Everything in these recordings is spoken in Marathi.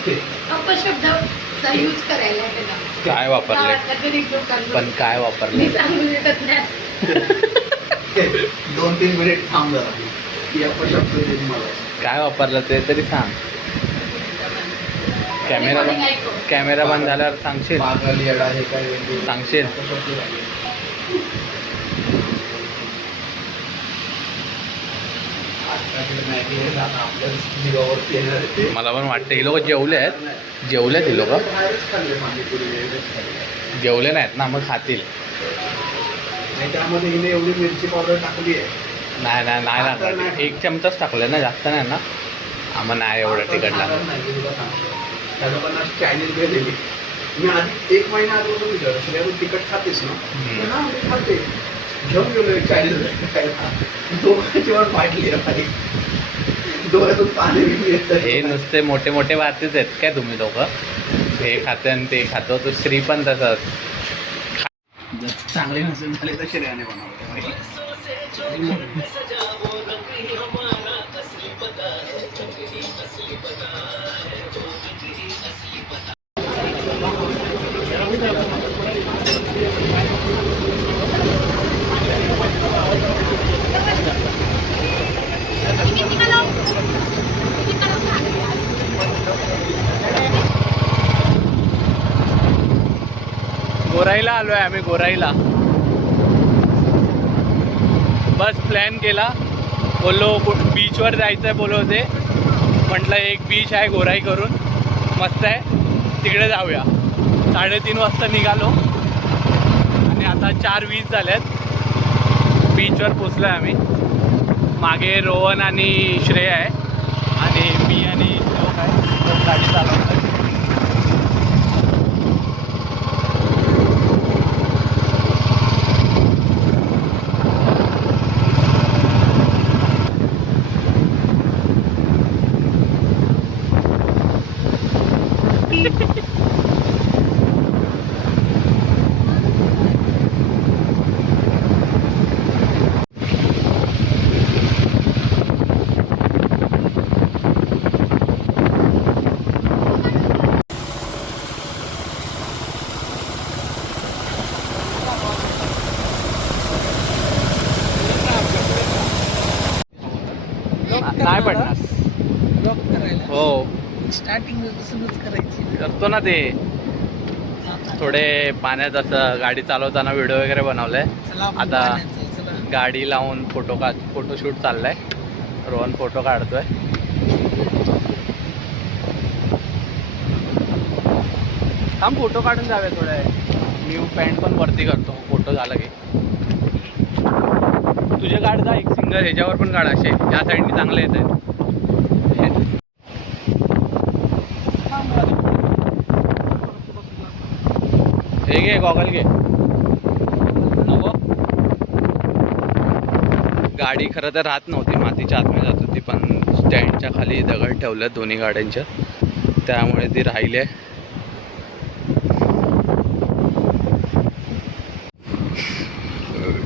अपशब्दाचा यूज करायला त्याला. काय वापरले पण काय वापरले? मी सांगू शकत नाही. 2-3 मिनिट थांब जरा. की अपशब्द दे मला. काय वापरलं ते तरी सांग. कॅमेरा बंद झाल्यावर सांगशील. पागल येडा हे काय सांगशील. अपशब्द झाले. मला पण वाटतं ही लोक जेवले आहेत. जेवलेत ही लोक. जेवले नाहीत ना मग खातील. त्यामध्ये हिने एवढी मिरची पावडर टाकली आहे. नाही नाही नाही लागणार. 1 चमचाच टाकलं ना, जास्त नाही ना. आम्हाला नाही एवढं तिखट लागलं. त्या लोकांना चायनीज दिली. मी आधी 1 महिना आधी विचारलं तिखट खातेस ना? हा मी खाते. घेऊन गेलो चायनीज खायला. दोघांची वर वाटली आहे. डोळ्यातून पाणी येतं. हे नुसते मोठे मोठे वाचतेच आहेत काय तुम्ही लोक? हे खाते आणि ते खातो. तो श्री पण तसंच. जर चांगले नसेल झाले तर श्रेयाने बनवते. गोराईला आलो आहे आम्ही. गोराईला बस प्लॅन केला. बोललो बीचवर जायचं आहे बोललो होते. म्हटलं एक बीच आहे गोराई करून मस्त आहे, तिकडे जाऊया. 3:30 वाजता निघालो आणि आता 4:20 झाल्यात. बीचवर पोचलो आहे आम्ही. मागे रोहन आणि श्रेय आहे आणि मी आणि लोक आहे. गाडी चालवतो. नाही पडणार. हो स्टार्टिंग करायची करतो ना ते. थोडे पाण्यात असं गाडी चालवताना व्हिडिओ वगैरे बनवलाय. आता गाडी लावून फोटोशूट चाललाय. रोहन फोटो काढतोय. थांब फोटो काढून जावे थोडे. मी पॅन्ट पण वरती करतो फोटो झाला की. तुझे काढ जा एक सिंगल. ह्याच्यावर पण काढ. असे या साईडनी चांगले येत आहेत. हे घे गॉगल घे. नको. गाडी खरं तर राहत नव्हती, मातीच्या आतमध्ये जात होती. पण स्टँडच्या खाली दगड ठेवलं दोन्ही गाड्यांच्या, त्यामुळे ती राहिली आहे.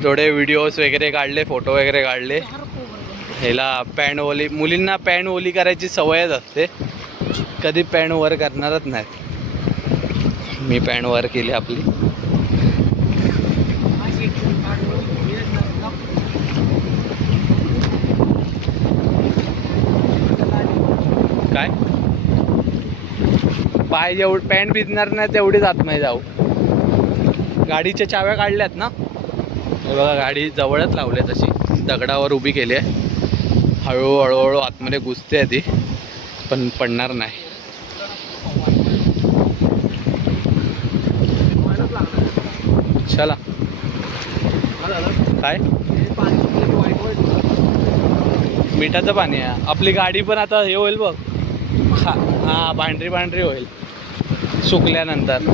थोडे व्हिडिओज वगैरे काढले, फोटो वगैरे काढले. ह्याला पॅन्ट ओली, मुलींना पॅन्ट ओली करायची सवयच असते. कधी पॅन्ट वर करणारच नाहीत. मी पॅन्ट वर केली आपली. काय पाय जेवढं पॅन्ट भिजणार नाही तेवढीच आतमध्ये जाऊ. गाडीच्या चाव्या काढल्यात ना. हे बघा गाडी जवळच लावली आहे, तशी दगडावर उभी केली आहे. हळूहळू आतमध्ये घुसते ती, पण पडणार नाही. चला. काय मिठाचं पाणी आहे. आपली गाडी पण आता हे होईल बघ. हा पांढरी पांढरी होईल सुकल्यानंतर.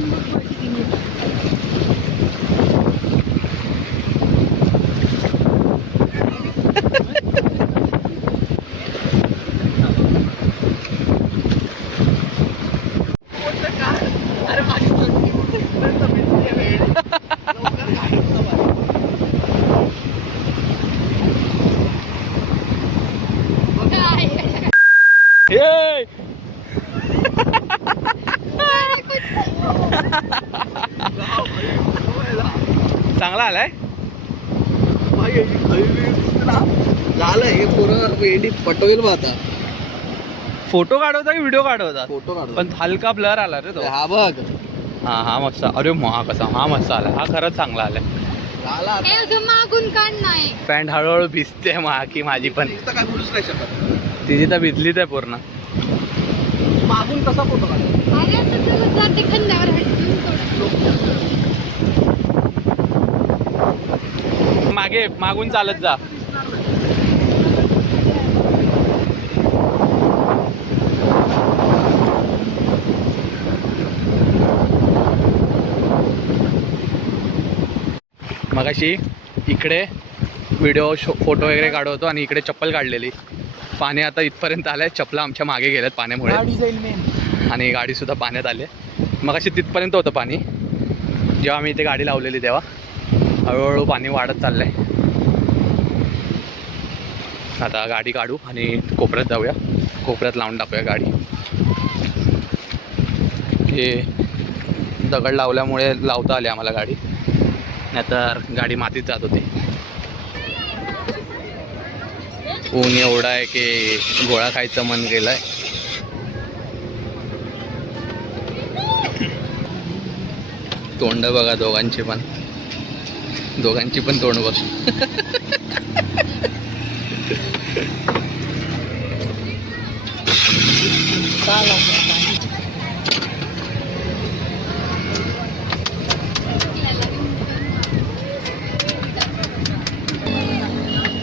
चांगला आलाय. झालं हे पोरं एडिट पटवेल बा आता. फोटो काढवता की व्हिडिओ काढवतात? फोटो काढतो. पण हलका ब्लर आला रे तो. हा बघ हा मस्त. अरे हा कसा, हा मस्त आला, हा खरंच चांगला आलाय. झाला हे असं मागून काढ नाही. पॅन्ट हळूहळू भिजते की माझी पण. काय बोलूच नाही शकत. तिची तर भिजलीच आहे पूर्ण. मागून कसा फोटो काढतो. अरे असं तू जाते खांद्यावर हटून थोडं. मागे मागून चालत जा. मगाशी इकडे व्हिडिओ फोटो वगैरे काढवतो आणि इकडे चप्पल काढलेली. पाणी आता इथपर्यंत आलंय, चपला आमच्या मागे गेल्यात पाण्यामुळे आणि गाडीसुद्धा पाण्यात आली. मगाशी तिथपर्यंत होतं पाणी जेव्हा मी इथे गाडी लावलेली तेव्हा. हळूहळू पाणी वाढत चाललंय. आता गाडी काढू आणि कोपऱ्यात जाऊया, कोपऱ्यात लावून टाकूया गाडी. हे दगड लावल्यामुळे लावता आली आम्हाला गाडी, नाहीतर गाडी मातीत जात होती. ऊन एवढा आहे की गोळा खायचं मन गेलंय. तोंड बघा दोघांची पण तोंड बघ.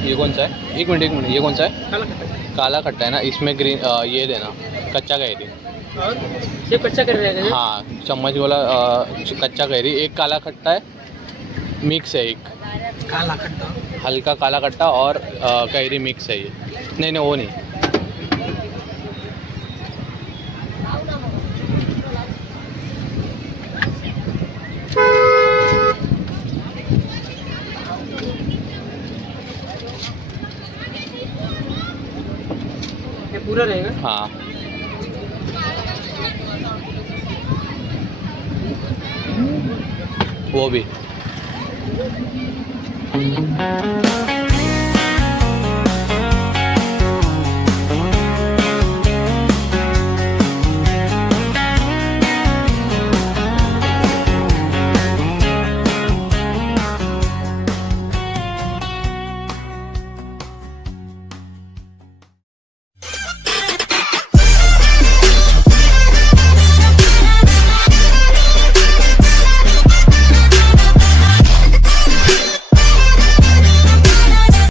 ये कौन सा है? एक मिनट ये कौन सा है? काला खट्टा है ना, इसमें ग्रीन ये देना कच्चा कैरी. ये कच्चा कर रहे हैं. हाँ चम्मच वाला कच्चा कैरी. एक काला खट्टा है, मिक्स है. एक काला खट्टा. हल्का काला खट्टा और कैरी मिक्स है ये. नहीं वो नहीं. ये पूरा रहेगा. हाँ वो भी.